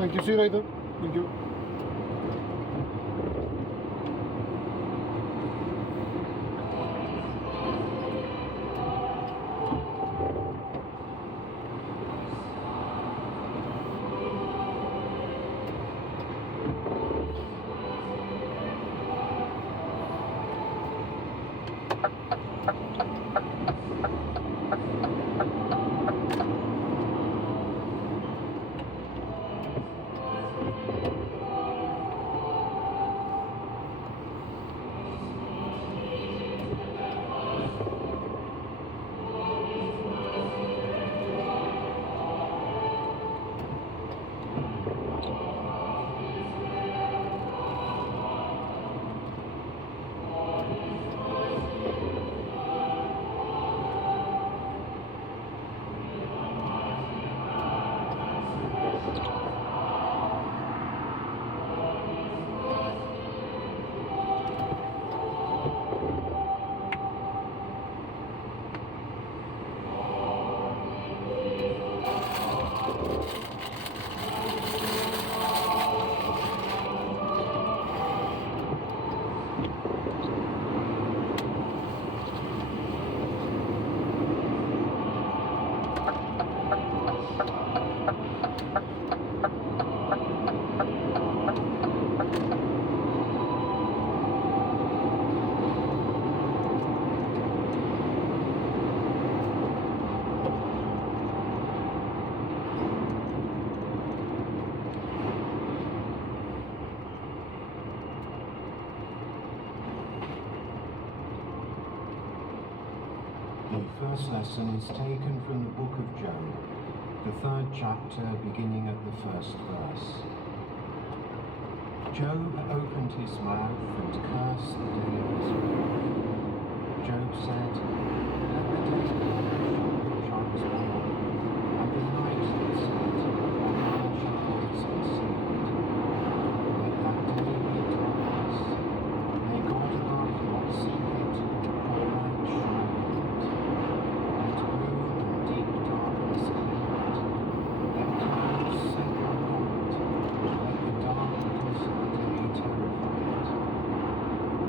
Thank you. See you later. Thank you. The first lesson is taken from the book of Job, the 3rd chapter, beginning at the 1st verse. Job opened his mouth and cursed the day of his birth. Job said, "Let the day perish which I was born, and the night that set, when man shall was conceived. Let that day be darkness. May God above not see it, or light shine in it. Let gloom and deep darkness cover it. Let clouds settle upon it. Let the darkness of the day terrify it.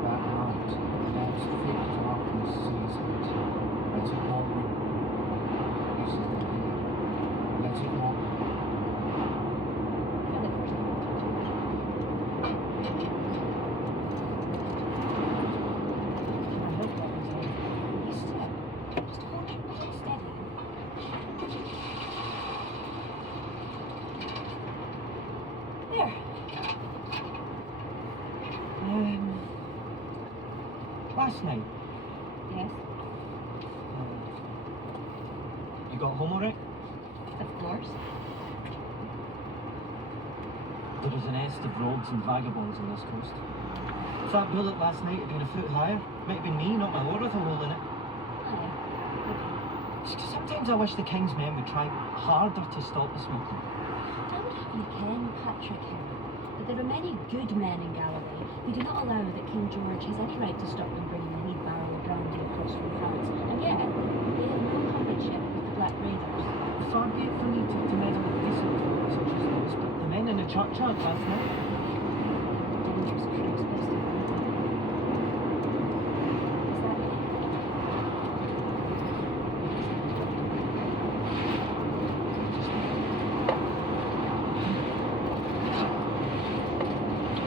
That night, let thick darkness seize it. Let it not is not here. Let it not Last night, Yes, you got home alright? of course. There is a nest of rogues and vagabonds on this coast. If that bullet last night had been a foot higher, might have been me, not my lord, with a hole in it. Aye. Sometimes I wish the King's men would try harder to stop the smoking. I would have you ken, Patrick Henry, that there are many good men in Galloway who do not allow that King George has any right to stop them bringing a wee barrel of brandy across from France, and yet they have no comradeship with the Black Raiders. Far be it for me to meddle with decent folk such as those, but the men in the churchyard last night, Dangerous crooks, best of all. Is that it?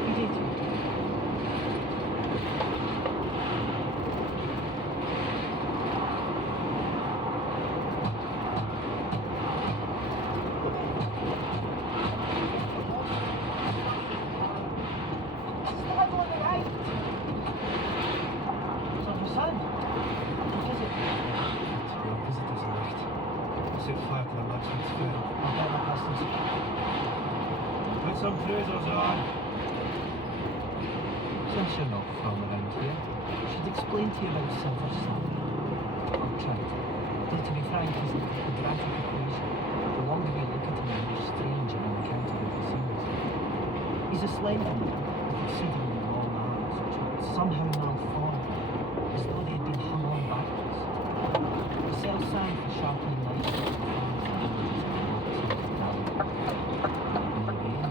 you did. Put some trousers on. Since you're not from around here, I should explain to you about Silver Sun. I'll try to. Though to be frank, he's a quadratic equation. The longer you look at him, the more strange and unaccountable he seems. He's a slender man with exceedingly long arms, which would somehow malform, as though they had been hung on backwards. He sells sand for sharpening knives. In the rain,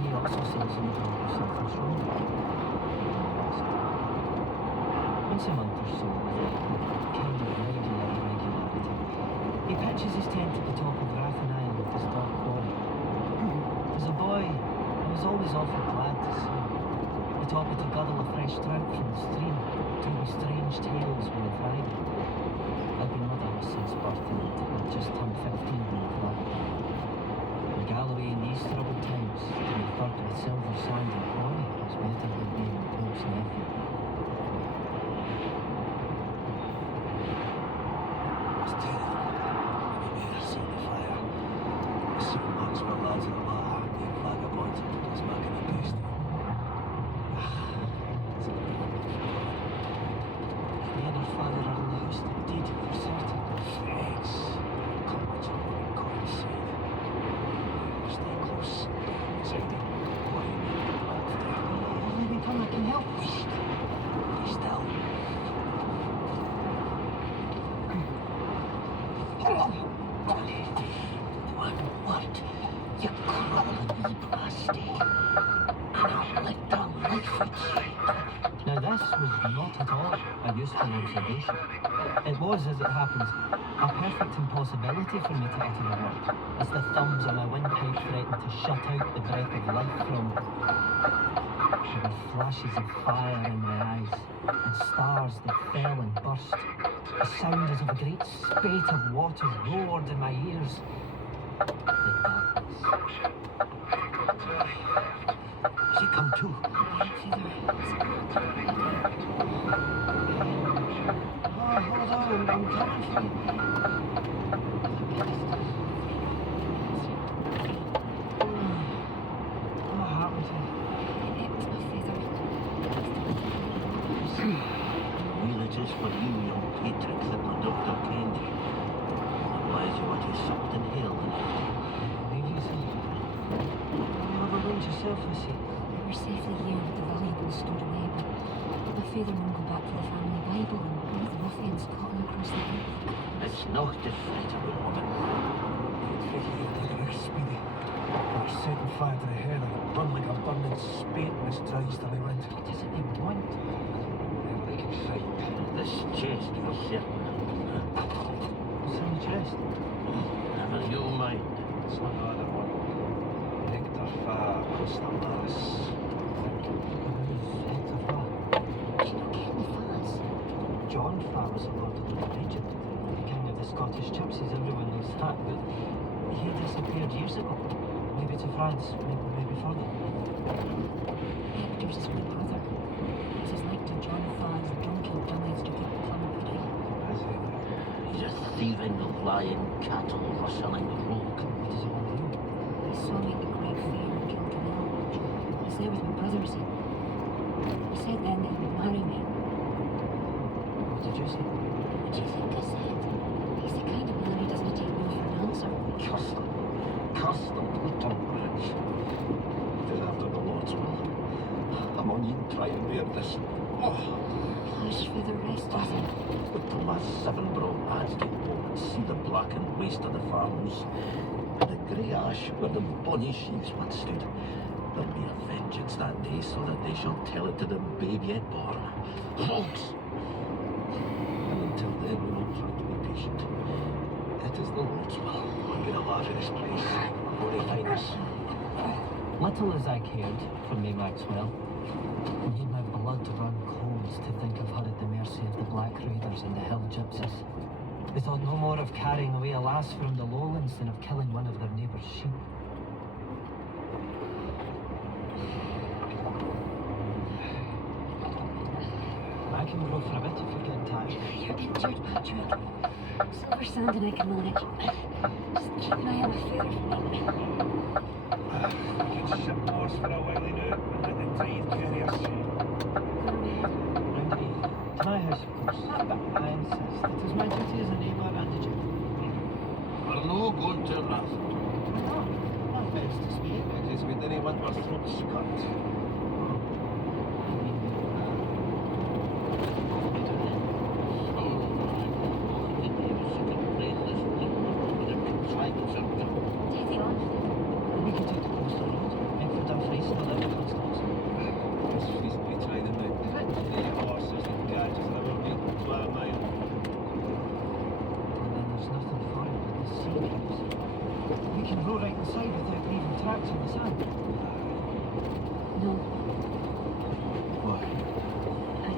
once a month or so, with a kind of regular irregularity, he pitches his tent at the top of Rathan Isle with his dog Quarry. As a boy, I was always awful glad to see him. He taught me to guzzle a fresh trout from the stream, told me strange tales when he fried it. I've been motherless since birth and I'd just turned 15 when I fly. In Galloway in these troubled times, to be third with silver sand and quarry was better than being Pope's nephew. It's terrible. Maybe I see the fire. I see monks were lads in the bar, being vagabonds and put us back in the dust. Mother, father are in the house, indeed, for certain. Thanks. Come on, somebody go inside. Stay close. Inside the wine. Maybe Tom, I can help. Be still. One word. You crawling wee blasty. And I'll lick the life out you. Now this was not at all a useful observation. It was, as it happens, a perfect impossibility for me to utter a word, as the thumbs on my windpipe threatened to shut out the breath of life from me. There were flashes of fire in my eyes, and stars that fell and burst. A sound as of a great spate of water roared in my ears. The darkness. She come too. Oh, hold on, I'm coming for you. What happened to you? It was my feather. Well, it is for you, young Patrick, that my doctor kenned you. Otherwise you would have sucked in hell. Leave you some. You overwhelmed yourself, I see. We were safely here with the valuables stored away, but my father won't go back for the family Bible, and one of the ruffians caught him across the gate. It's not the fight of a woman. Speedy. We're setting fire to the head and run like a burning spate in this dry stilly wind. What is it they want? Whatever they can find. This chest for certain. What's in the chest? Never you mind. It's not the other one. Hector Farr, Costamaris. Who's Hector Farr? Do you not get the fuzz? John Farr was a lord of the legend, the king of the Scottish gypsies. Everyone knows that, but he disappeared years ago. Maybe to France, maybe further. Hector's his wee brother. He's as like to John Farr's donkey dummies to keep plum pudding. Is it? He's a thieving, lying, cattle rustling rogue. What does he want to do? He saw me at the Great Fair and killed him all. I was there with my brothers. He said then that he would marry me. What did you say? What do you think I said? He's the kind of man who doesn't take no for an answer. Curse them. Curse them, little branch. It is after the Lord's will. I'm on you try and bear this. Oh, Hush for the rest of it. but till my 7 broad lads get home and see the blackened waste of the farms, and the grey ash where the bonny sheaves once stood, there'll be a vengeance that day so that they shall tell it to the babe yet born. Folks! And until then, we will try to be patient. It is the Lord's will. I'm going to laugh at this place. Holy Highness. Little as I cared for May Maxwell, it made my blood run cold to think of her at the mercy of the Black Raiders and the Hill Gypsies. They thought no more of carrying away a lass from the lowlands than of killing one of their neighbour's sheep. I can go for a bit if you're getting tired. You're injured, Patrick. Silver Sand and I can manage. Just keep an eye on my feather for me. Get ship horse for a while now, and let the tide carry us. Where are we heading? Round the gate. To my house, of course. But I insist. It is my duty as a neighbour and a gentleman. We're no going to wrath. No, not best to speak. It is we didn't want our throats cut. Take the on. We can take the coastal road. Make for Dumfries and then Constance. It's feasibly tried, isn't it? The horses and carriages and marks on the sand? No, Why? I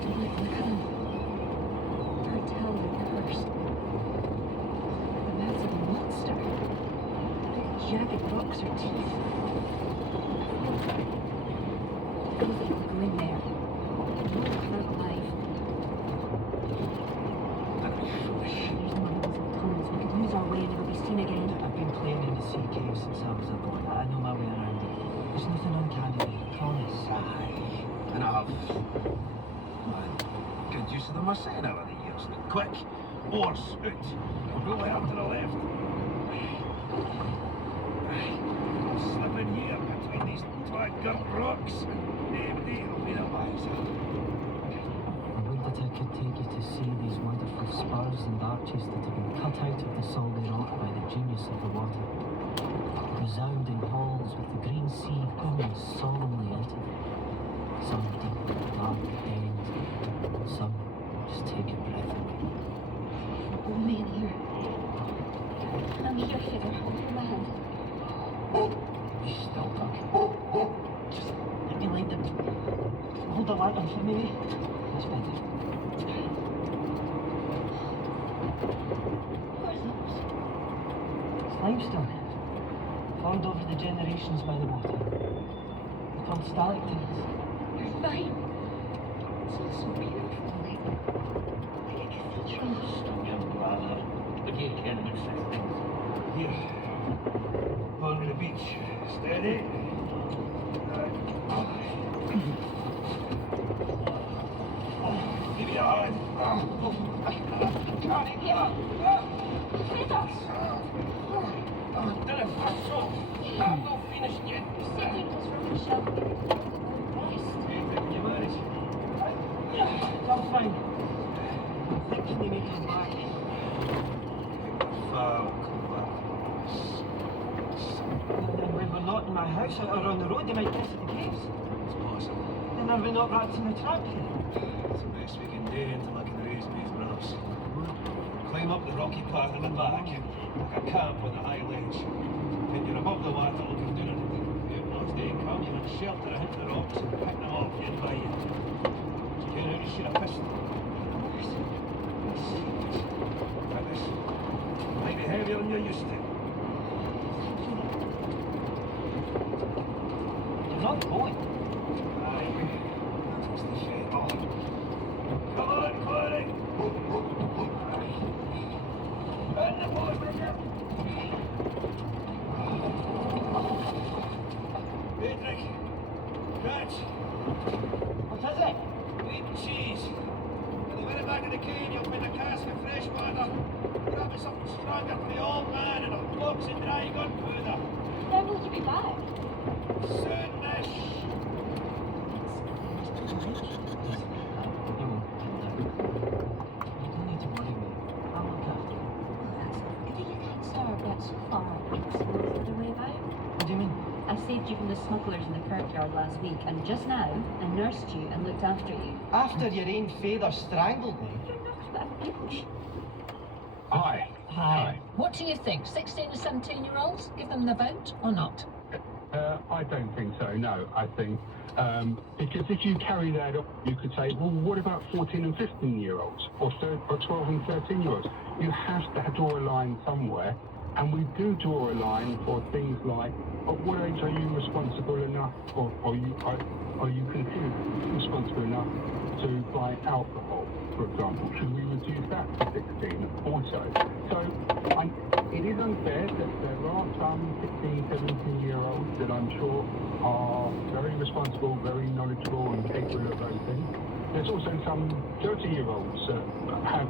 don't like the look of them. Hard to tell they're yours. The mouths of a monster. Big jagged rocks or teeth. I don't think we go in there. No one come out alive. That'd be foolish. There's no one of those tunnels. We could lose our way and never be seen again. I've been playing in the sea cave since I was a boy. I know my way around it. There's nothing uncanny there, I promise. Aye. Enough. Man, good use of the machine over the years. Quick, oars out. We'll go out to the left. Aye. I'll slip in here between these twag-gut rocks. Nobody will be the wiser. I would that I could take you to see these wonderful spurs and arches that have been cut out of the solid rock by the genius of the water. Resounding halls with the green sea booming solemnly into them. Some deep, dark end, some just take your breath away. Hold me in here. I'm here, Heather. Hold my hand. Be still, Doug. Just let me light them. Hold the lantern for me. That's better. What are those? It's limestone. Formed over the generations by the water. They're called stalactites. You're fine. It's all so beautiful. Like a cathedral. Stop your brother. But you can do such things. Here. On the beach. Steady. Give me a hand. Heather! Did it fast so? I'm not finished yet. You said it was from the shelf. Rest. Can you manage? I'm fine. I'm thinking they may come back. And when we're not in my house or on the road, they might guess at the caves. It's possible. Then are we not rats in a trap here? It's the best we can do until I can raise these brothers. Climb up the rocky path in the back, like a camp on the high ledge. Then you're above the water looking down. The outlaws they come, you're in shelter ahead the rocks and pick them off end by end. Do you know how to shoot a pistol? Like this. Might be heavier than you're used to. You're not going. Aye. That's the shame. Come on, Corey! And the boy, brother! Patrick! Catch! What is it? Meat and cheese. At the very back of the cave, you'll find a cask of fresh water. Grab me something stronger for the old man and a box of dry gunpowder. When will you be back? Soonish! You won't kill them. You don't need to worry me. I'll look after you. Well, that's good of you guys, sir, but so far, it's no other way about. What do you mean? I saved you from the smugglers in the kirkyard last week, and just now, I nursed you and looked after you. After your own father strangled me. You're not a bitch. Hi. Hi. What do you think? 16 and 17-year-olds? Give them the vote or not? I don't think so, no. I think, because if you carry that up, you could say, well, what about 14 and 15-year-olds? Or 12 and 13-year-olds? You have to draw a line somewhere. And we do draw a line for things like, at what age are you responsible enough, or are you considered responsible enough to buy alcohol, for example? Should we reduce that to 16 also? So it is unfair that there are some 16, 17-year-olds that I'm sure are very responsible, very knowledgeable and capable of voting. There's also some 30-year-olds that have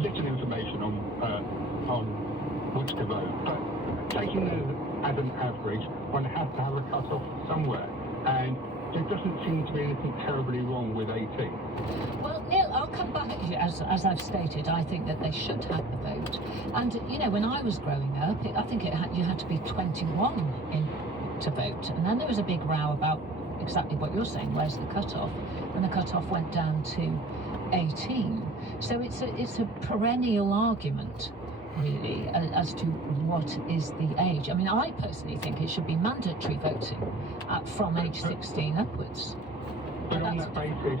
little information on which to vote, but taking it as an average, one has to have a cut-off somewhere, and there doesn't seem to be anything terribly wrong with 18. Well, Neil, I'll come back at you. As I've stated, I think that they should have the vote. And, you know, when I was growing up, I think you had to be 21 to vote. And then there was a big row about exactly what you're saying, where's the cut-off? And the cut-off went down to 18. So it's a perennial argument really as to what is the age. I mean, I personally think it should be mandatory voting from age 16 upwards. But on that's that basis,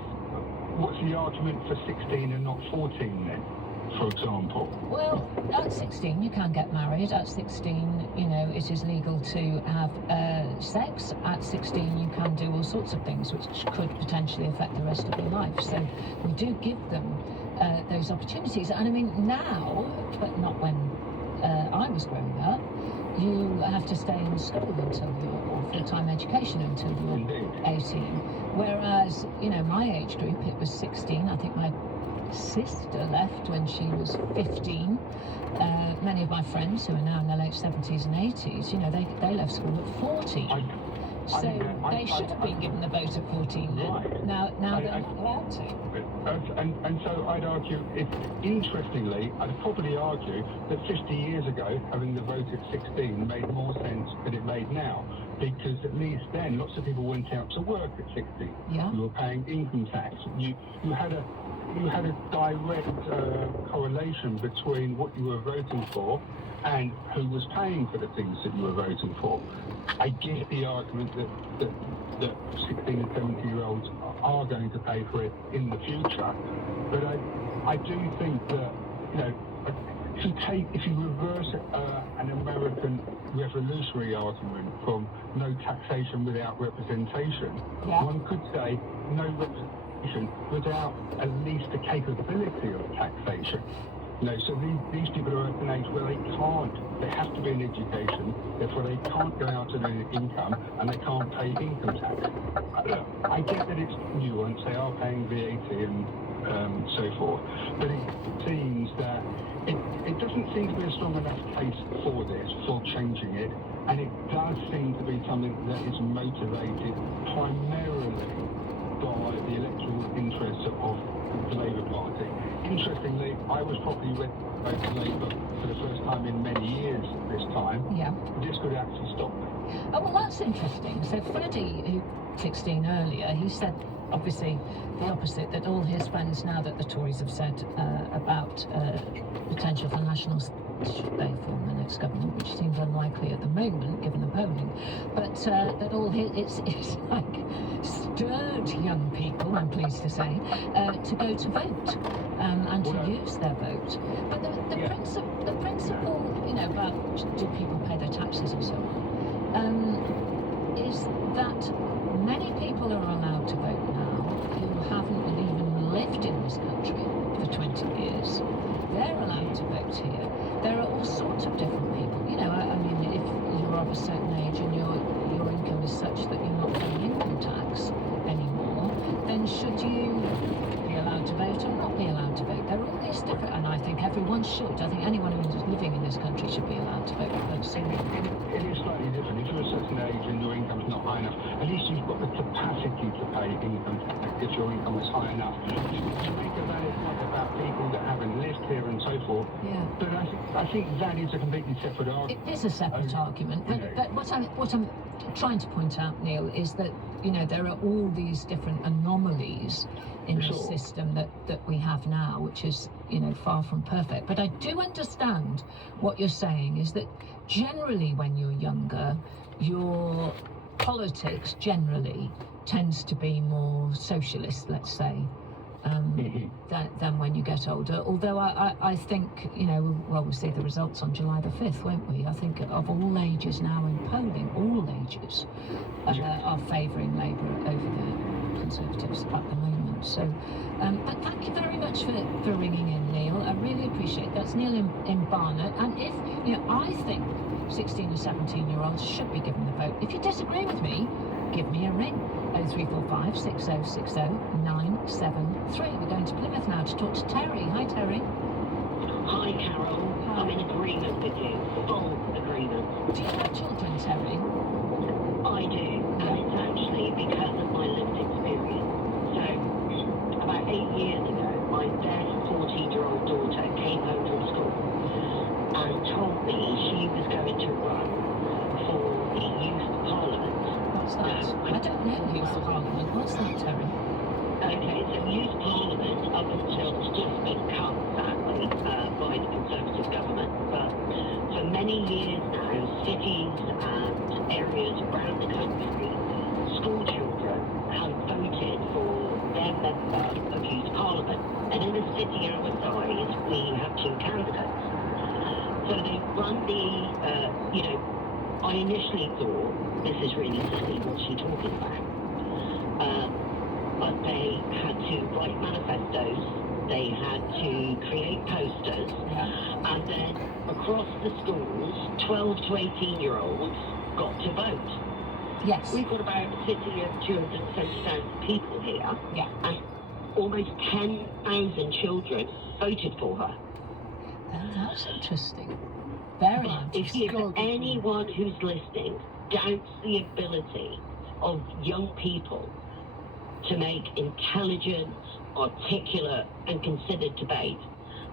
what's the argument for 16 and not 14 then, for example? Well, at 16 you can get married. At 16, you know, it is legal to have sex. At 16 you can do all sorts of things which could potentially affect the rest of your life. So we do give them those opportunities. And I mean, now, but not when I was growing up, you have to stay in school until you're, or full-time education until you're Indeed. 18. Whereas, you know, my age group, it was 16. I think my sister left when she was 15. Many of my friends who are now in their late 70s and 80s, you know, they left school at 14. So they should have been given the vote at 14 then. Right. Now they're not allowed to. And so I'd argue, interestingly, I'd probably argue that 50 years ago, having the vote at 16 made more sense than it made now. Because at least then, lots of people went out to work at 16. Yeah. You were paying income tax. You had a direct correlation between what you were voting for and who was paying for the things that you were voting for. I get the argument that 16 and 17-year-olds are going to pay for it in the future, but I do think that, you know, if you reverse an American revolutionary argument from no taxation without representation, Yeah. one could say no representation without at least the capability of taxation. You know, so these people are at an age where they have to be in education, therefore they can't go out and earn income and they can't pay income tax. I get that it's nuanced, they are paying VAT and so forth, but it seems that it doesn't seem to be a strong enough case for this, for changing it, and it does seem to be something that is motivated primarily by the electoral interests of the Labour Party. Interestingly, I was probably ready to vote for Labour for the first time in many years this time. Yeah. This could actually stop me. Oh, well, that's interesting. So Freddie, who 16 earlier, he said obviously the opposite, that all his friends, now that the Tories have said about potential for national they form the next government, which seems unlikely at the moment given the polling, but that all it's like stirred young people, I'm pleased to say, to go to vote and to use their vote. But the principle, you know, about do people pay their taxes and so on, is that many people are allowed to vote now who haven't even lived in this country for 20 years. They're allowed to vote here. There are all sorts of different people. You know, I mean, if you're of a certain age and your income is such that you're not paying income tax anymore, then should you be allowed to vote or not be allowed to vote? There are all these different, and I think everyone should. I think anyone who is living in this country should be allowed to vote. It is slightly different. If you're a certain age and your income's not high enough, at least you've got the capacity to pay income tax if your income is high enough. You make a valid point about people that haven't lived here and so forth. Yeah. But I think that is a completely separate argument. It is a separate argument, but what I'm trying to point out, Neil, is that, you know, there are all these different anomalies in the system that we have now, which is, you know, far from perfect. But I do understand what you're saying is that generally when you're younger, your politics generally tends to be more socialist, let's say, than when you get older. Although I think, you know, well, we'll see the results on July the 5th, won't we? I think of all ages now in polling, all ages are favouring Labour over the Conservatives at the moment. So, but thank you very much for ringing in, Neil. I really appreciate it. That's Neil in Barnet. And if, you know, I think 16 and 17-year-olds should be given the vote. If you disagree with me, give me a ring. 0345 6060 973. We're going to Plymouth now to talk to Terry. Hi, Terry. Hi, Carol. Hi. I'm in agreement with you. Full agreement. Do you have children, Terry? I do, and it's actually because of my lived experience. So, about 8 years ago, my then 14-year-old daughter came home from school and told me she was going to run for the youth parliament. What's that? I don't know Youth Parliament. What's that, Terry? Okay, so youth parliament, up until it's just been cut, sadly, by the Conservative government, And in a city our size, we have 2 candidates. So they run I initially thought, this is really silly, what's she talking about? But they had to write manifestos, they had to create posters, and then across the schools, 12 to 18-year-olds got to vote. Yes. We've got about a city of 270,000 people here, Yeah. and almost 10,000 children voted for her. That's interesting. Very But if interesting. anyone who's listening doubts the ability of young people to make intelligent, articulate and considered debate,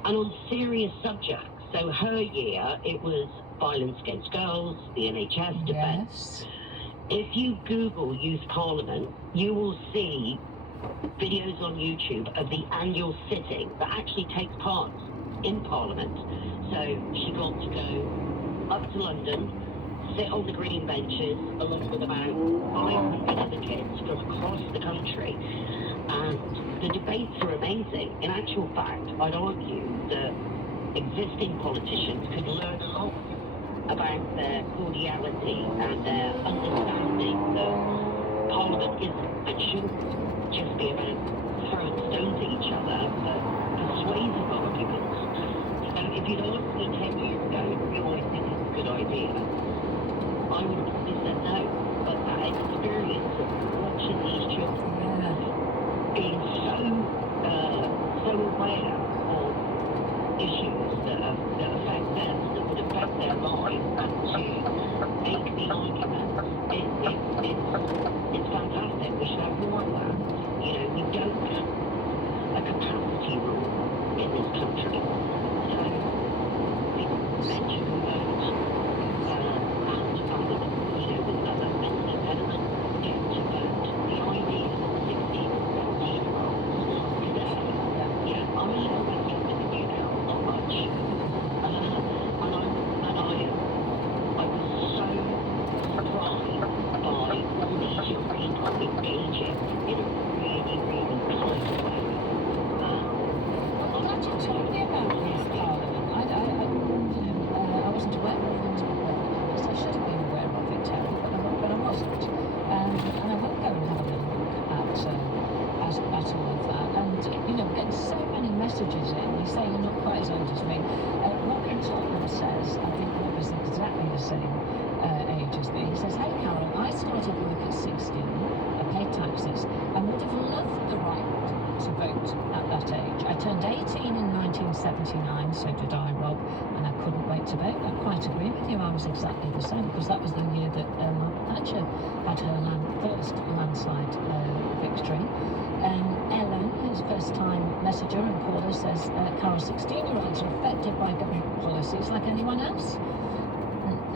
and on serious subjects, so her year it was violence against girls, the NHS debate. Yes. If you Google Youth Parliament, you will see videos on YouTube of the annual sitting that actually takes part in Parliament. So she got to go up to London, sit on the green benches along with about 500 other kids from across the country. And the debates are amazing. In actual fact, I'd argue that existing politicians could learn a lot about their cordiality and their understanding that Parliament isn't and shouldn't just be about throwing stones at each other, but persuasive arguments. So if you'd asked me 10 years ago, do I think it's a good idea? I would have probably said no. But that experience of watching these children being so aware of issues that affect them, that would affect their lives, and to make the arguments, it's fantastic. We should have more of that. You know, we don't have a capacity rule in this country. So, people mention vote, and with other mental impediments get to vote. The idea of 16 and 17-year-olds today, I'm a little bit younger than you now, not much. I was so surprised by all these young people engaging in a really, really close way. Well, glad you told me about this Parliament. I wasn't aware of it. I should have been aware of it, Terry, but I wasn't. And I will go and have a little look at all of that. And we're getting so many messages in. You say you're not quite as old as me. Robin Tottenham says, I think Rob is exactly the same age as me. He says, hey Carol, I started work at 16. I paid taxes. I would have loved the right to vote at that age. I turned 18 in 1979, so did I, Rob, and I couldn't wait to vote. I quite agree with you. I was exactly the same, because that was the year that Thatcher had her first landslide victory. Ellen, who's a first-time messenger and caller, says, Carol, 16-year-olds are affected by government policies like anyone else.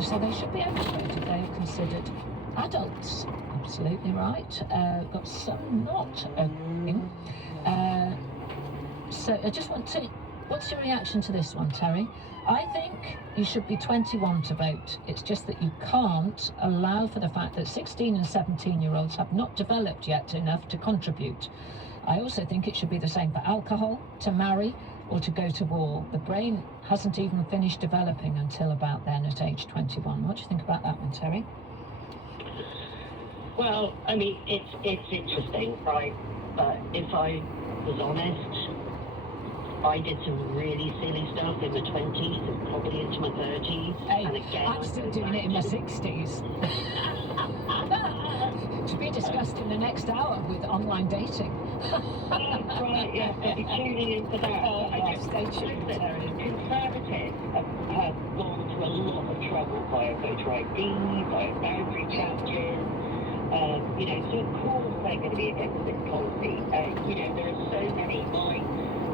So they should be able to vote if they are considered adults. Absolutely right. Got some not agreeing. So I just want to... What's your reaction to this one, Terry? I think you should be 21 to vote. It's just that you can't allow for the fact that 16 and 17-year-olds have not developed yet enough to contribute. I also think it should be the same for alcohol, to marry, or to go to war. The brain hasn't even finished developing until about then at age 21. What do you think about that one, Terry? Well, I mean, it's interesting, right? But if I was honest, I did some really silly stuff in my 20s and probably into my 30s. Hey, and again, I'm still doing it in my 60s. To be discussed in the next hour with online dating. Right, yeah, I'll be tuning in for that. I stay tuned. Conservatives have gone to a lot of trouble via voter ID, via boundary challenges. So of course they're going to be against this policy. There are so many.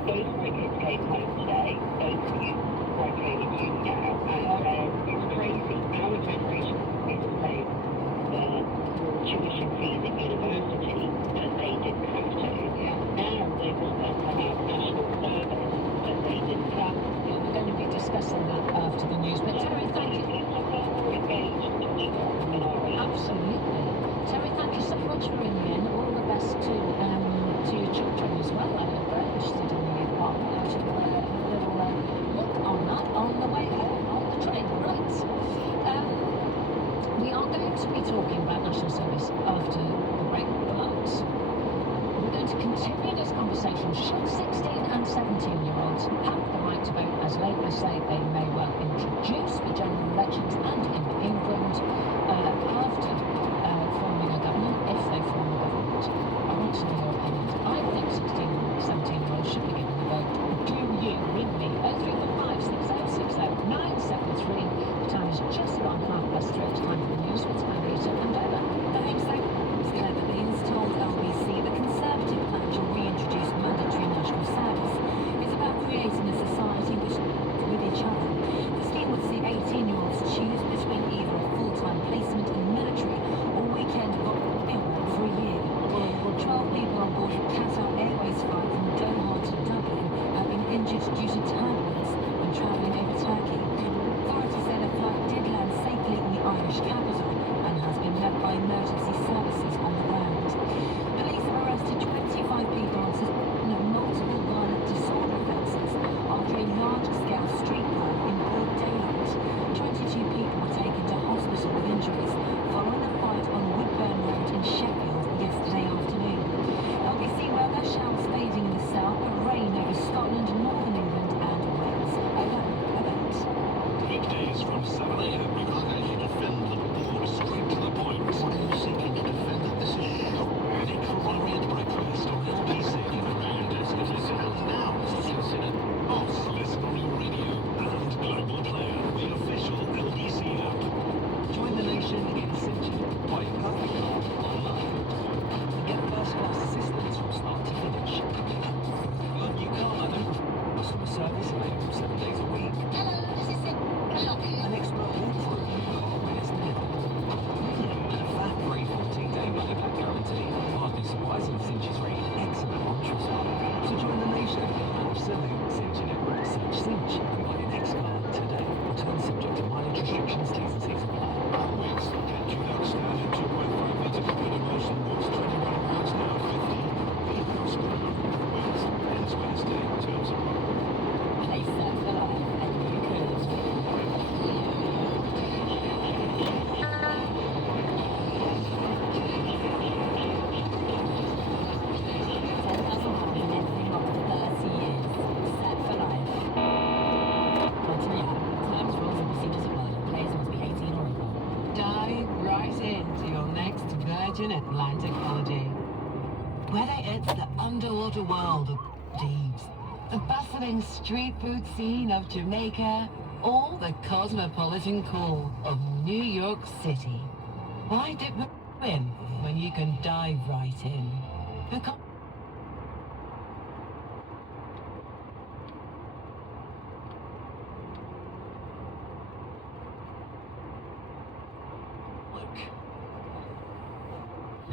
Both my kids came home today. Both of you graduated uni now, and it's crazy. Our generation is paying tuition fees at university that they didn't have to. Now they want them to have national service that they didn't have. We're going to be discussing that after the news. But Terry, thank you. Absolutely. Terry, thank you so much for ringing in. All the best to your children as well. I'm very interested in the to be talking about national service after the break, but we're going to continue this conversation. Should 16 and 17-year-olds have the right to vote, as Labour say they may well introduce the general elections, and in England after forming a government, if they form a government? I want to know your opinions. I think 16 and 17-year-olds should be given the vote. Do you? Ring me 0345 6060 973. The time is just gone 3:30. It's time for the news with Margarita and Ella. Thanks, Claire Billings told LBC the Conservative plan to reintroduce mandatory national service is about creating a society which with each other. The scheme would see 18-year-olds choose between either a full-time placement in the military or weekend work for a year. 12 people on board a Qatar Airways flight from Doha to Dublin have been injured due to turbulence when travelling over Turkey. Authorities say the flight did land safely in the Irish capital and has been met by emergency services on the ground. Police have arrested 25 people on suspicion of multiple violent disorder offences after a large-scale street brawl in broad daylight. 22 people were taken to hospital with injuries following a fight on Woodburn Road in Sheffield yesterday afternoon. LBC weather, showers fading in the south, but rain over Scotland, northern England and Wales. Event. Weekdays from 7 a.m. You can't actually defend the ball straight to the point. What are you seeking to defend? This is show. Nick Orient Breakfast on LBC. And as it is now, considered Boss, Listen on your radio and Global Player, the official LBC app. Join the nation in Sinchi by Perfect Car online. Get first-class assistance from start to finish. Your new car, madam. Customer service available 7 days a week. Hello, this is Sid. Can I help you? An expert walkthrough of your car when it's new. And a fat-free 14-day money-back guarantee. Hardly surprising Cinch's rated excellent on Trustpilot. So join the nation. Absolute Cinching it. Search Cinch and buy your next car today. Return subject to mileage restrictions, T's and C's apply. Always get you outstanding 2.5 litre combined emulsion was £21 now, 50. Wheels ends Wednesday. Terms apply. Play Set for Life and you could. £10,000 in every month for 30 years. Set for Life. Continue. Terms, rules and procedures apply. Players must be 18 or over. Dive right into your next Virgin Atlantic holiday. Whether it's the underwater world of Thebes, the bustling street food scene of Jamaica, or the cosmopolitan core of New York City, why dip in when you can dive right in? Because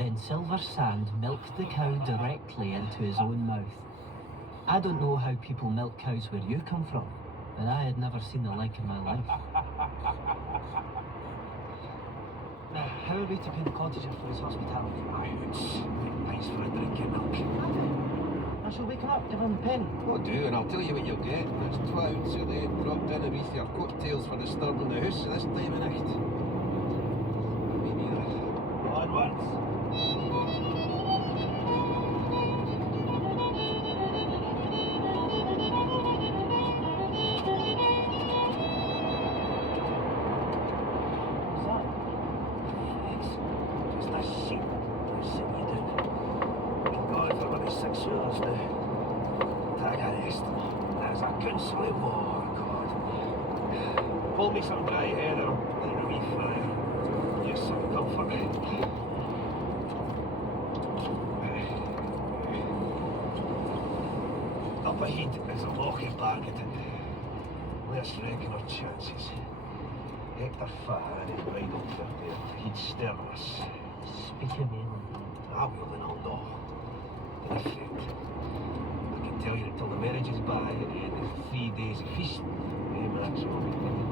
Then Silver Sand milked the cow directly into his own mouth. I don't know how people milk cows where you come from, but I had never seen the like in my life. Now, how are we to pay the cottager for his hospitality? Thanks for a drink of milk. I shall wake him up, give him a penny. Oh, do, and I'll tell you what you'll get. There's 2 ounces of the dropped in with your cocktails for disturbing the house this time of night. Me neither. Onwards. Just a sheep. Sit you down. Been gone for maybe 6 hours now. Tag a rest. There's a good sleep. Oh, God. Pull me some dry heather. Light a wee fire. Give some comfort. Up ahead is a locky bargain. Let's reckon our chances. Hector Farr and his bridal for there. He'd stare us. Speak your name. I will then I'll know. In effect, I can tell you that till the marriage is by at the end of 3 days of feast, eh, Max will be living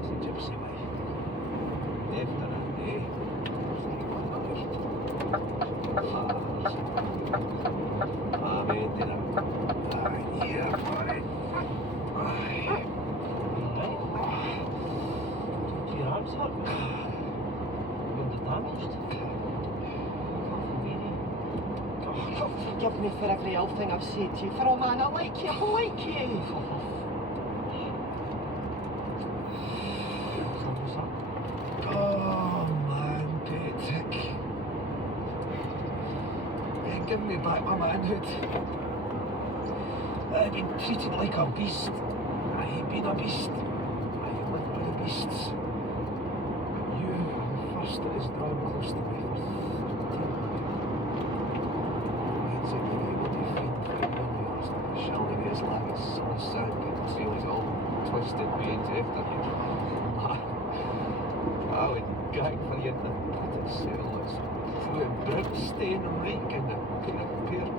as a gypsy way. After that, eh? Amen to that. I'm here for it. Right. Do your arms hurt? for every ill thing I've said to you. For a man, I like you, I like you. Oh man, Patrick. Give me back my manhood. I've been treated like a beast. I ain't been a beast. I ain't lived with the beasts. But you are the first that has drawn close to me for 13 years. I'd say you're able to find for years. Sheldon is like a son of sand, but till he's all twisted beings after you. I would gag for you in the bloody cellars. Through a brimstone rake and a pair of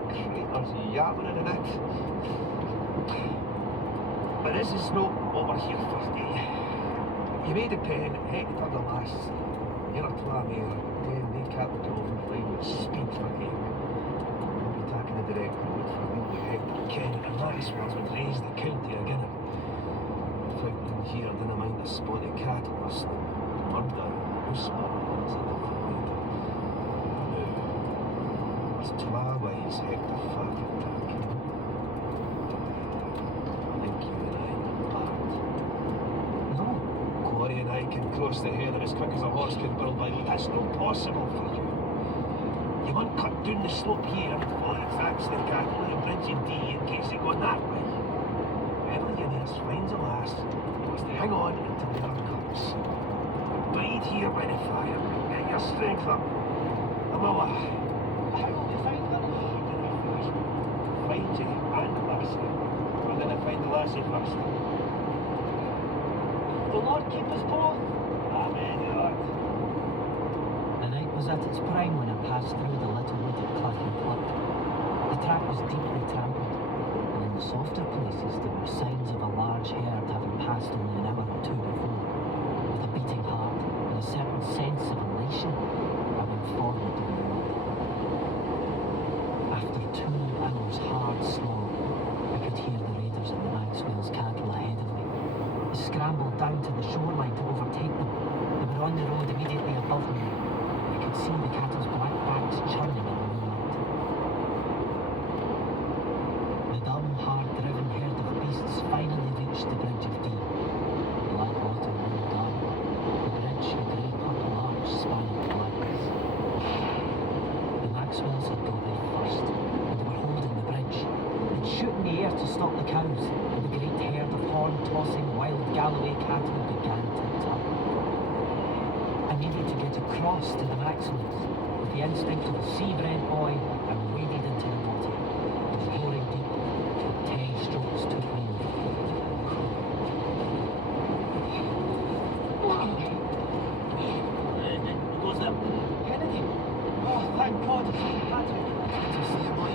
craters yammering in it. But this is not what we're here for, eh? You made a pen, Hector the last. You're a Tlamere, then they cut the dolphin flying with speed for him. We'll be taking a direct road for Willie Hector Kennett and Maxwell's would raise the county again. If I can hear, then I mind a spotty cattle rustling. Murder, Usman, that's a different matter. It's Twaways Hector Father Tack. I think you and I are bad. No. Quarry and I can cross the heather as quick as a horse can burl by, but that's not possible for you. You want cut down the slope here and follow the tracks of the cattle and the bridge in D in case they go that way. Whoever you nurse finds a lass, must hang on until the other comes. Bide here by the fire, get your strength up. I'm away. How will you find them? Find you and the lassie. I'm gonna find the lassie first. The Lord keep us both. Amen, Lord. The night was at its prime when I passed through the little wooded cliff and pluck. The track was deeply trampled, and in the softer places there were signs of a large herd having passed only an hour or two before. With a beating heart and a certain sense of elation, I went forward down the mud. After 2 hours hard slog, I could hear the raiders at the Maxwell's cattle ahead of me. I scrambled down to the shoreline to overtake them. They were on the road immediately above me. I could see the cattle's black backs churning in the moonlight. The dumb, hard-driven herd of beasts finally reached the bridge of Dee. The black water ran dark. The bridge a grey purple arch spanning the blackness. The Maxwells had got there first, and they were holding the bridge. They'd shoot in the air to stop the cows, and the great herd of horn-tossing wild Galloway cattle began to turn. I needed to get across to the Maxwells. With the instinct of a sea-bred boy, I waded into the water. It was roaring deep, and 10 strokes took me over. Who goes there? Kennedy. Oh, thank God. Patrick. Good to see you, boy.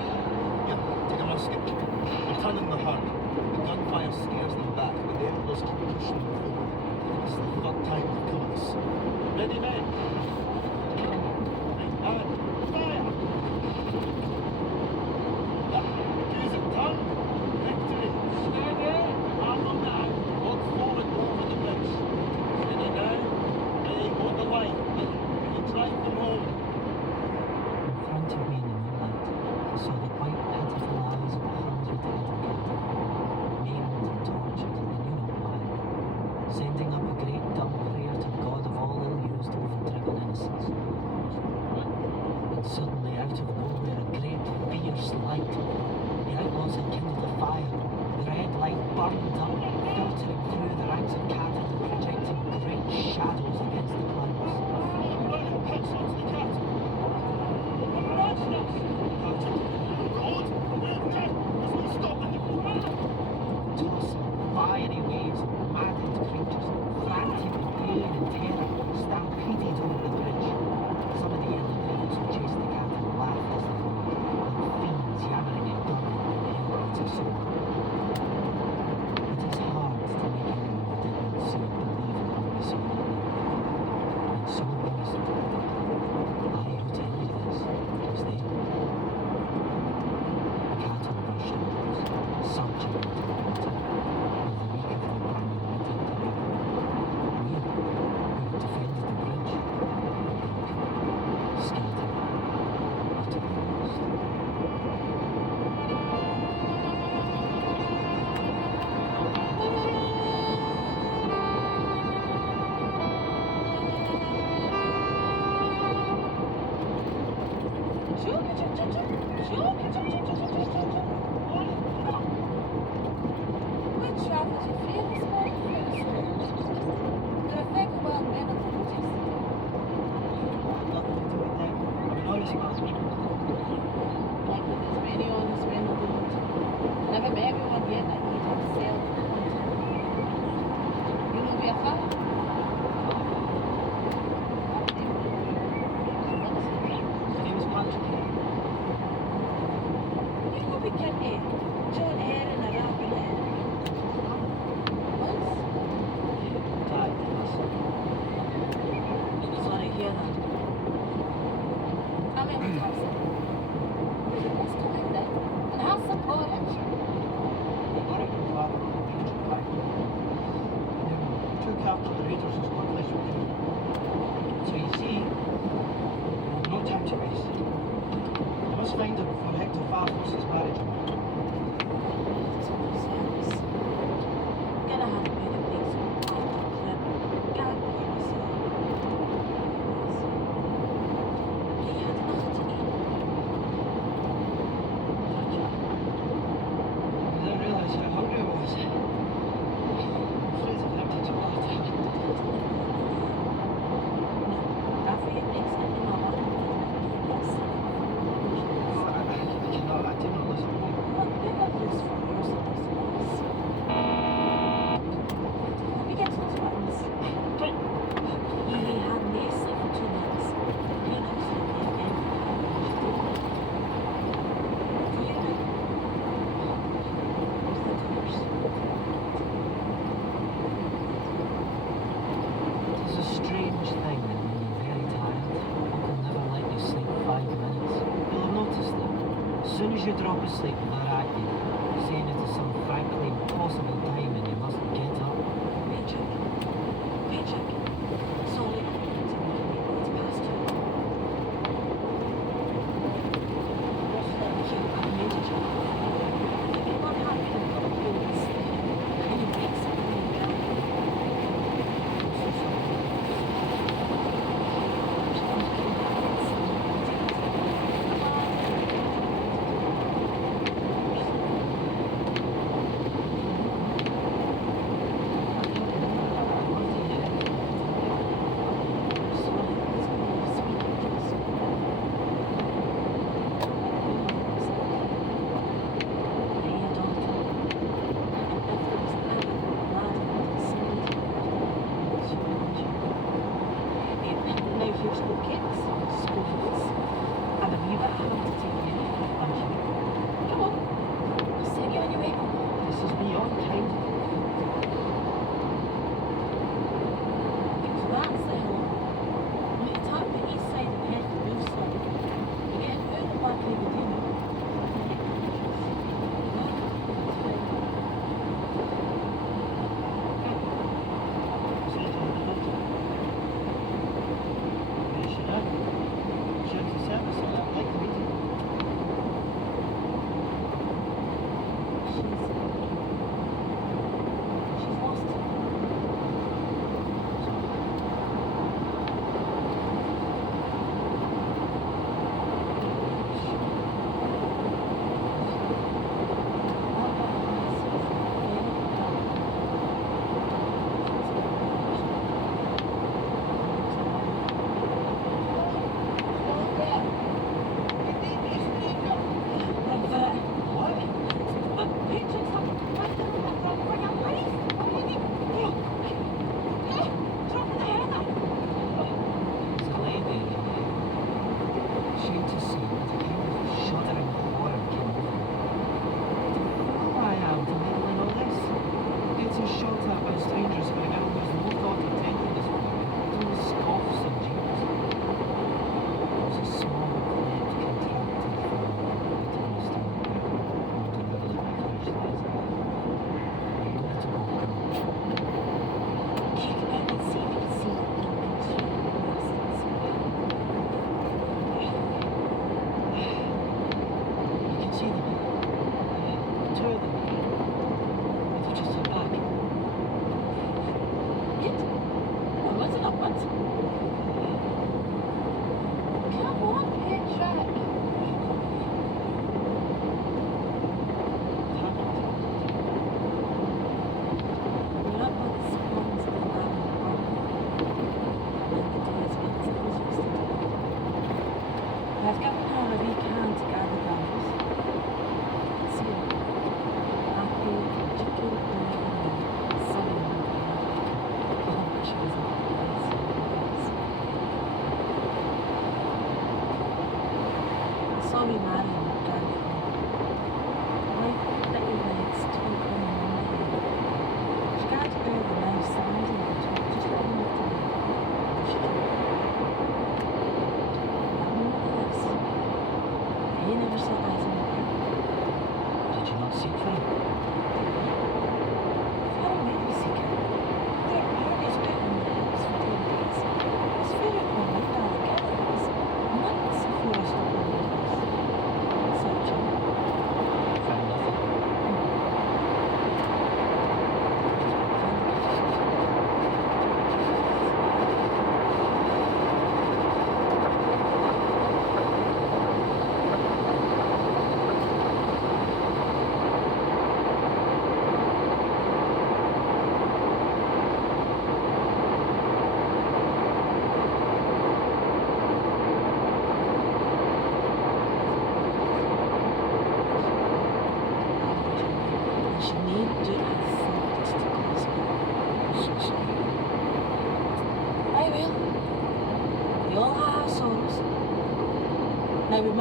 Here, take a musket. We're turning the herd. The gunfire scares them back, but the Emperors keep pushing them forward. It's the 3rd time they've come at us. Ready, men? And fire! Use it, turn! Victory! Steady! Arm on now! Walk forward over the bridge. Steady now. Ready, hold the line. You drive them home. In front of me in the moonlight, I saw the white, pitiful eyes of 100 headed cattle, maimed and tortured, and they knew not why, sending up a great dumb prayer to the God of all ill-used, overdriven innocence. When travels you feel this morning first. The effect of our men on the road yesterday. Nothing to do with them. I'm an honest man. Likely there's many honest men on the road. Never met everyone yet that need to sell content. You know we are fine. My name is Patrick. You know we can end. John Aaron and Ralph and Aaron. Once? Died. Sorry to hear that. How many times? Let's come in then and have some porridge. Took after the Raiders as quickly as we could. So you see, no time to waste. We must find her before Hector Farfus is married. Gonna have to be the big clip. God, you must say. He had enough to eat. I didn't realise how hungry I was. I'm afraid I've never had a lot. After it makes it in our body, yes. I did not listen. Look, pick up this for yourself. Let me get those buttons. He had Mason for 2 minutes. He looks at me again. For you now. Where's the doors? It's a strange thing that when you're very tired, one can never let you sleep 5 minutes. You'll have noticed that. As soon as you drop asleep, they're at you, saying it is some frankly impossible time and you must get up. Paycheck. Paycheck. Solid. It's past you. I've made a job. If you want happy and got bills, and you make something down. I'm so sorry. Now here's school kids, school fees, and a wee bit of to take you and you. Come on, I'll send you on your way home. This is beyond kind. So that's the hill. When you tap the east side and head to the roof side, you get out the back of the dune. She's lost it. There's a lady, ashamed to see, with a kind of shuddering horror came over me. Who I am to meddle in all this? Getting shot at by strangers for a girl who's no thought of tenderness for me, only scoffs and jeers. There was a small, quiet, contracted form written on the stone paper, holding a little licorice laser. A beautiful girl. Kick out and see if you can see that You can see them. Two of them. They've just come back.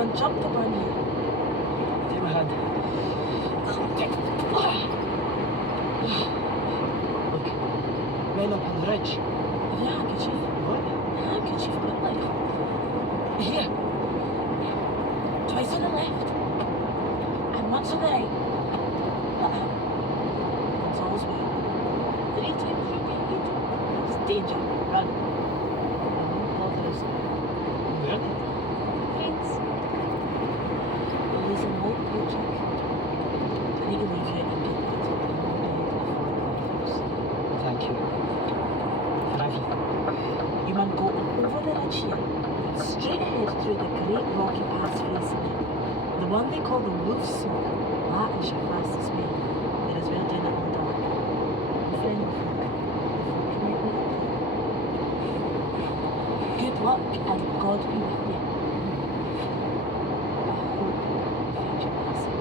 man jumped upon you. Take my hand. Look, men up on the ridge. The handkerchief. What? The handkerchief got like Here. twice on the left and once on the right. But it's always me. 3 times you get it. It's danger. Run. Don't bother us. Where are they? Friends. There's a note your trick. I need to leave you and get that. Thank you. Righty. You man go over the ridge here, straight ahead through the great rocky pass facing it. The one they call the Wolf's Smoke. That is your fastest way. It is well doing it in the dark. And friendly folk. Can you help me? Good luck and God be with you. I hope you find your blessing.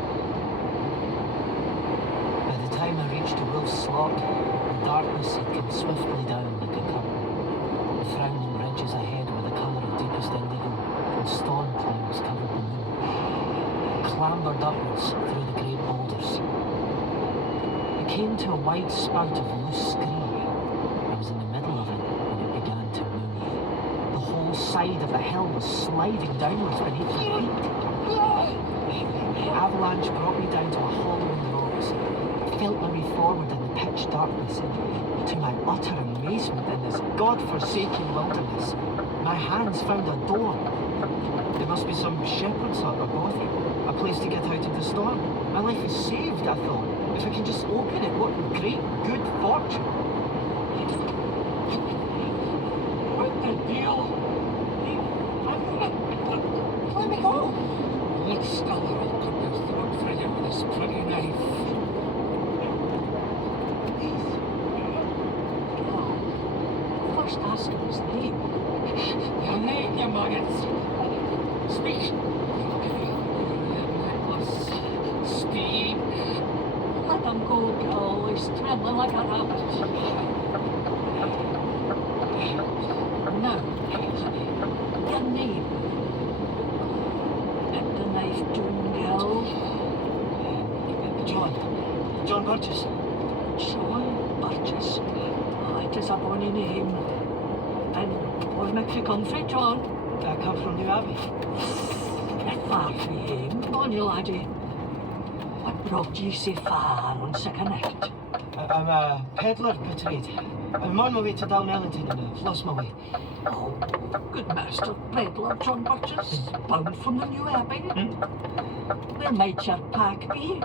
By the time I reached the Wolf's Slot, the darkness had come swiftly down like a curtain. The frowning ridges ahead were the colour of deepest indigo, and storm clouds covered the moon. I clambered upwards through the great boulders. I came to a wide spout of loose scree. I was in the middle of it when it began to move. The whole side of the hill was sliding downwards beneath my feet. The avalanche brought me down to a hollow in the rocks. It felt my way forward in the pitch darkness, and to my utter amazement in this god-forsaken wilderness, my hands found a door. There must be some shepherd's hut or bothy, a place to get out of the storm. My life is saved, I thought. If I can just open it, what great good fortune. What the deal? Let me go. Let's stop her. I'll cut your throat for you with this pretty knife. First ask him his name. Your name, you maggots. Speak. Speak. Let him go, girl. He's trembling like a rabbit. Now, your name. And the knife doing, girl. John Burgess. John Burgess. It is a bonny name. And where make you come from, John? I come from New Abbey. Get far from him, bonny laddie. What brought you so far on such a night? I'm a peddler, Petrade. I'm on my way to Dalmellington and I've lost my way. Oh, good master peddler, John Burgess, bound from the New Abbey. Where might your pack be?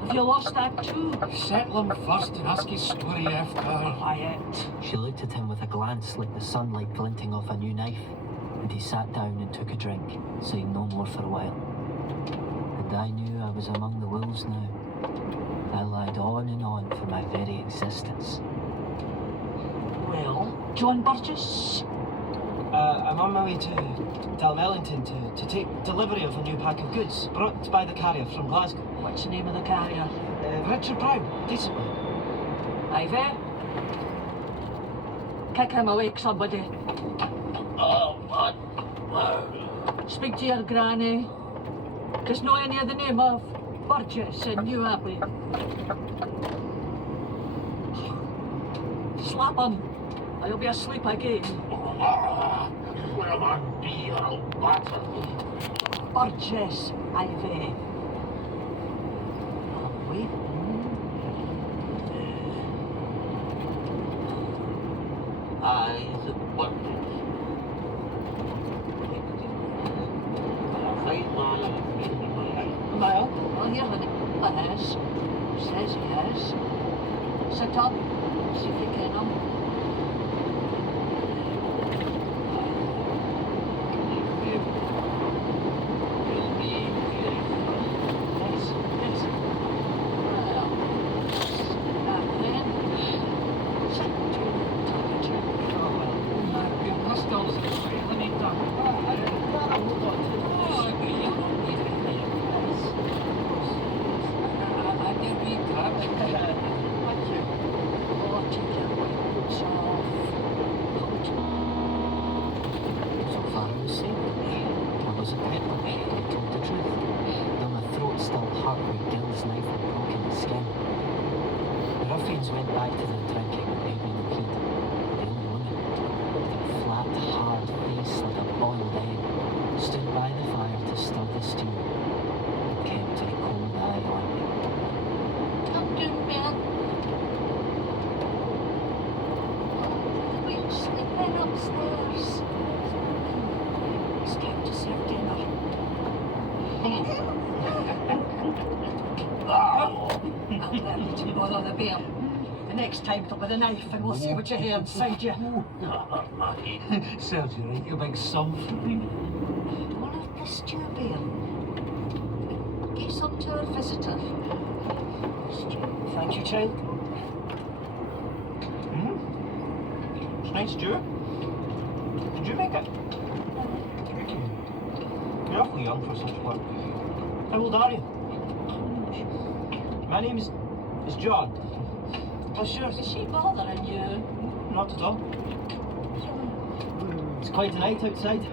Have you lost that too? Settle him first and ask his story after. Quiet. She looked at him with a glance like the sunlight glinting off a new knife, and he sat down and took a drink, saying no more for a while. And I knew I was among the wolves now. I lied on and on for my very existence. Well, John Burgess? I'm on my way to Dalmellington to take delivery of a new pack of goods brought by the carrier from Glasgow. What's the name of the carrier? Richard Brown, decent man. Ivy? Kick him awake, somebody. What? Speak to your granny. 'Cause no any of the name of Burgess in New Abbey. Slap him, or he'll be asleep again. Well, man, be a batter. Burgess, Ivy. Wait. Eyes and buttons. Well, you're the yes. Says yes. Sit up, see if you can him. Yes, yes. Well, that then. Sit to the temperature. Oh, well, your crystals are really done. Things went back to the drinking and maybe the heat. The old woman, with her flat, hard face like a boiled egg, stood by the fire to stir the stew and kept her cold eye on me. Come down, Bill. We're sleeping upstairs. It's time to serve dinner. I'll let you bother the bear. The next time it'll be the knife and we'll see what you have inside you. Serves you right, you big sumph. One of the stew, bear. Give some to our visitor. Thank you, child. It's nice stew. Did you make it? You're awfully young for such work. How old are you? My name is John. Oh, sure. Is she bothering you? Not at all. It's quite a night outside.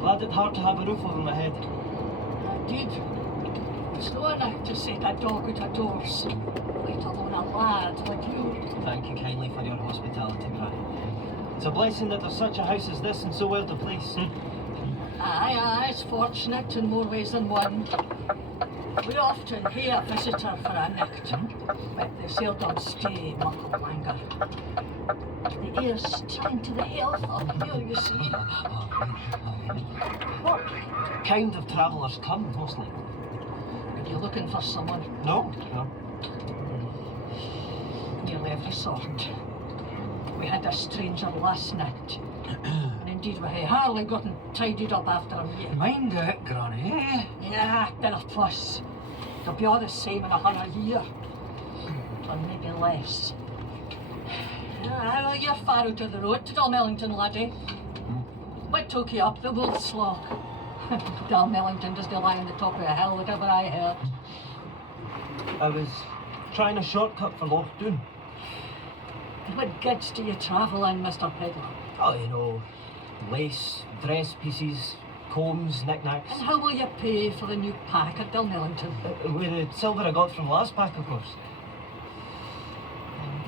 Glad it's hard to have a roof over my head. Indeed. It's no enough to set a dog out of doors, let alone a lad like you. Thank you kindly for your hospitality, Granny. It's a blessing that there's such a house as this and so well to place. Aye, it's fortunate in more ways than one. We often hear a visitor for a night, but they seldom stay muckle longer. The air's trying to the health up here, you see. What kind of travellers come, mostly? Are you looking for someone? No. Nearly every sort. We had a stranger last night. And indeed we had hardly gotten tidied up after him yet. Mind it, Granny. Yeah, dinner plus. It'll be all the same in 100 years. Or maybe less. Well, you're far out of the road to Dalmellington, laddie. What took you up the Woolslaw? Dalmellington doesn't lie on the top of a hill, whatever I heard. I was trying a shortcut for Loch Doon. What goods do you travel in, Mr. Pedlar? Oh, you know, lace, dress pieces, combs, knickknacks. And how will you pay for the new pack at Dalmellington? With the silver I got from last pack, of course.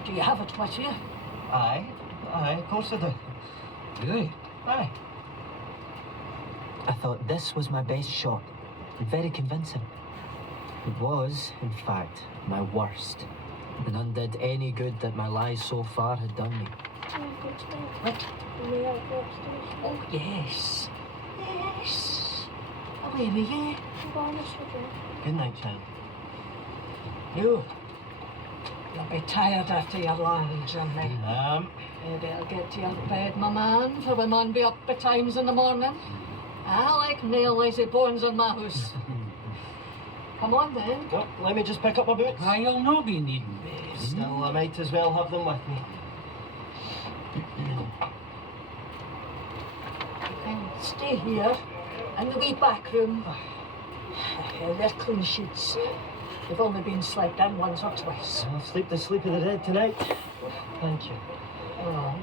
Do you have it with you? Aye, of course I do. Really? Aye. I thought this was my best shot. Very convincing. It was, in fact, my worst. And undid any good that my lies so far had done me. What? Oh, yes. Yes. Away with you. Good night, child. You. You'll be tired after your long journey. You better get to your bed, my man, for we mun be up betimes in the morning. I like nail lazy bones in my house. Come on then. Well, let me just pick up my boots. You'll not be needing Still, I might as well have them with me. Stay here in the wee back room. They're clean sheets. They've only been slept in once or twice. I'll sleep the sleep of the dead tonight. Thank you. Oh.